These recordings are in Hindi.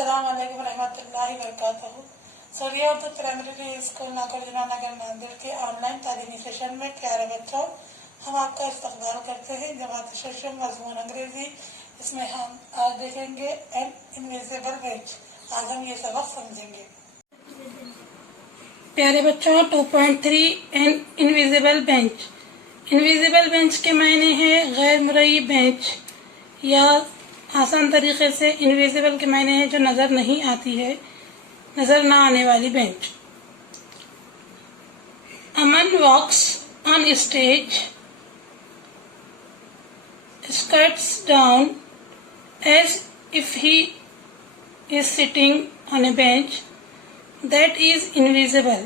अस्सलामुअलैकुम रहमतुल्लाहि वबरकातुहू। सौरिया उर्दू प्राइमरी स्कूल नागौर नगर नांदेड़ के ऑनलाइन तालीमी सेशन में प्यारे बच्चों, हम आपका इस्तकबाल करते हैं। जमात सेशन मजमून अंग्रेजी, इसमें हम आज देखेंगे एन इनविजिबल बेंच। आज हम ये सबक समझेंगे। प्यारे बच्चों, 2.3 an invisible bench. Invisible bench के मायने हैं गैर मरई बेंच, या आसान तरीके से इनविजिबल के मायने है जो नजर नहीं आती है, नजर ना आने वाली bench. Aman walks on stage, skirts down as if he is sitting on a bench that is invisible.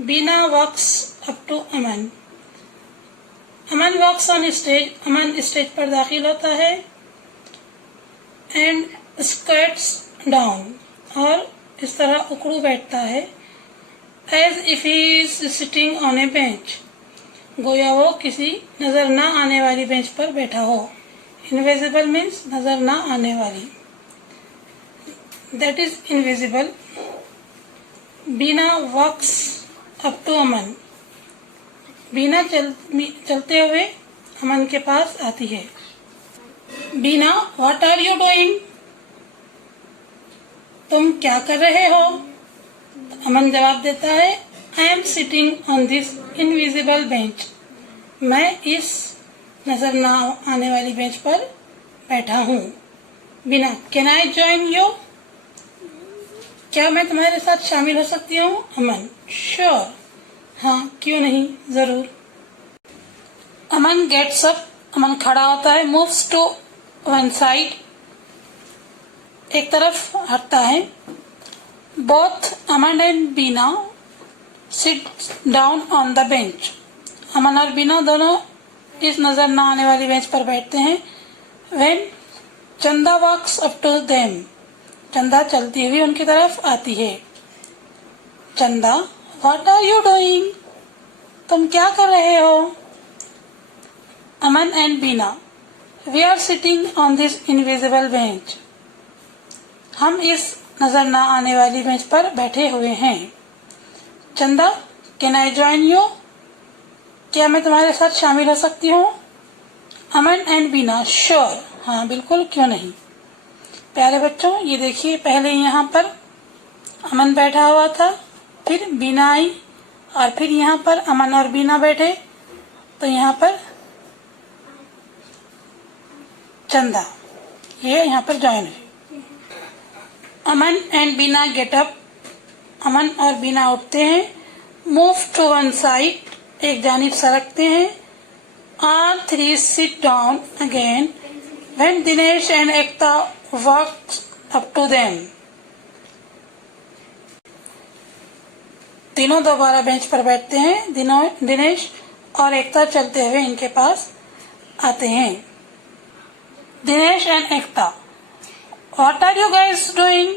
Bina walks up to Aman. Aman walks on stage, Aman stage पर दाखिल होता है। एंड स्कर्ट्स डाउन, और इस तरह उकड़ू बैठता है। As if he is sitting on a bench, गोया वो किसी नजर ना आने वाली बेंच पर बैठा हो। इनविजिबल मीन्स नजर ना आने वाली, that is invisible. Beena walks up to Aman, Beena चलते हुए अमन के पास आती है। Beena, what are you doing? तुम क्या कर रहे हो? अमन जवाब देता है, I am sitting on this invisible bench. मैं इस नजर ना आने वाली बेंच पर बैठा हूँ। बीना, कैन आई ज्वाइन यू? क्या मैं तुम्हारे साथ शामिल हो सकती हूँ? अमन, श्योर, हाँ क्यों नहीं, जरूर। अमन गेट्स अप, अमन खड़ा होता है। मूव्स टू वन साइड, एक तरफ हटता है। Both Aman and Beena sit down on the bench, Aman और बीना दोनों इस नजर न आने वाली बेंच पर बैठते हैं। व्हेन चंदा वॉक्स अप टू देम, चंदा चलती हुई उनकी तरफ आती है। चंदा, व्हाट आर यू डूइंग? तुम क्या कर रहे हो? Aman and Beena, we are sitting on this invisible bench, हम इस नजर ना आने वाली बेंच पर बैठे हुए हैं। चंदा, कैन आई ज्वाइन यू? क्या मैं तुम्हारे साथ शामिल हो सकती हूँ? अमन एंड बीना, श्योर, हाँ बिल्कुल क्यों नहीं। प्यारे बच्चों, ये देखिए, पहले यहाँ पर अमन बैठा हुआ था, फिर बीना आई, और फिर यहाँ पर अमन और बीना बैठे, तो यहाँ पर चंदा ये यहाँ पर ज्वाइन हुई। अमन एंड बीना गेट अप, अमन और बीना उठते हैं। मूव टू वन साइड, एक जानिब सरकते हैं। All three sit down again when Dinesh and Ekta walks up to them, तीनों दोबारा बेंच पर बैठते हैं। दिनेश और एकता चलते हुए इनके पास आते हैं। Dinesh and Ekta, what are you guys doing?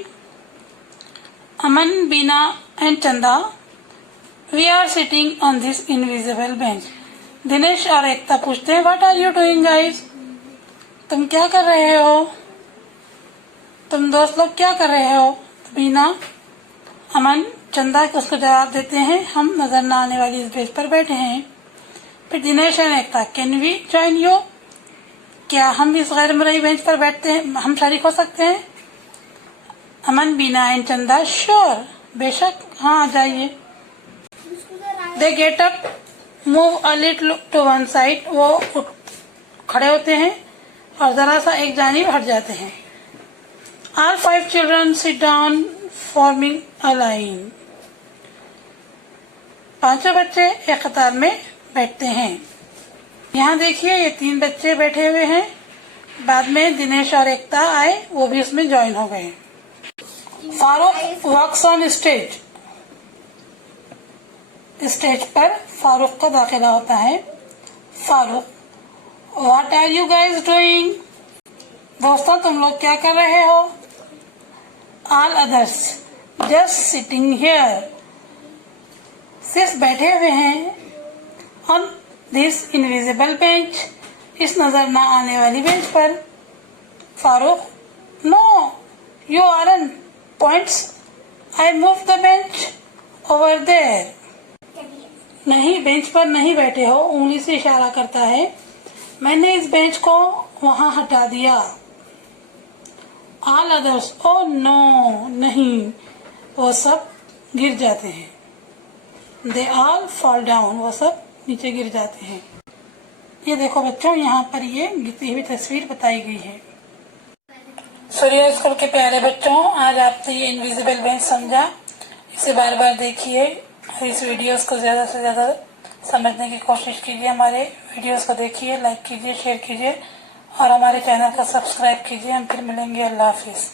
Aman, Beena and Chanda, we are sitting on this invisible bench. Dinesh और एकता पूछते हैं, what are you doing guys? तुम क्या कर रहे हो? तुम दोस्त लोग क्या कर रहे हो? बीना, अमन, चंदा उसको जवाब देते हैं, हम नजर न आने वाली इस बेंच पर बैठे हैं। फिर Dinesh and Ekta, can we join you? क्या हम इस गैर मरई बेंच पर बैठते हैं, हम शरीक हो सकते हैं? अमन, बीना एंड चंदा, श्योर, बेशक, हाँ आ जाइए। They get up, move a little to one side, वो खड़े होते हैं और जरा सा एक जानिब हट जाते हैं। All 5 children sit down forming a line, पांचों बच्चे एक कतार में बैठते हैं। यहाँ देखिए, ये 3 बच्चे बैठे हुए हैं। बाद में दिनेश और एकता आए, वो भी उसमें ज्वाइन हो गए। Farooq walks on stage, stage पर फारूक का दाखिला होता है। Farooq, what are you guys doing? दोस्तों, तुम लोग क्या कर रहे हो? All others, just sitting here, सिर्फ बैठे हुए हैं। ऑन दिस इनविजिबल बेंच, इस नजर न आने वाली बेंच पर। Farooq, no You aren't. Points. I moved the bench over there. नहीं, बेंच पर नहीं बैठे हो, उंगली से इशारा करता है। मैंने इस बेंच को वहां हटा दिया। All others. Oh no, नहीं, वो सब गिर जाते हैं। They all fall down. वो सब नीचे गिर जाते हैं। ये देखो बच्चों, यहाँ पर ये गिरती हुई तस्वीर बताई गई है। सूर्य स्कूल के प्यारे बच्चों, आज आपने ये इनविजिबल बेंच समझा। इसे बार बार देखिए और इस वीडियोस को ज्यादा से ज्यादा समझने की कोशिश कीजिए। हमारे वीडियोस को देखिए, लाइक कीजिए, शेयर कीजिए और हमारे चैनल को सब्सक्राइब कीजिए। हम फिर मिलेंगे। अल्लाह हाफिज।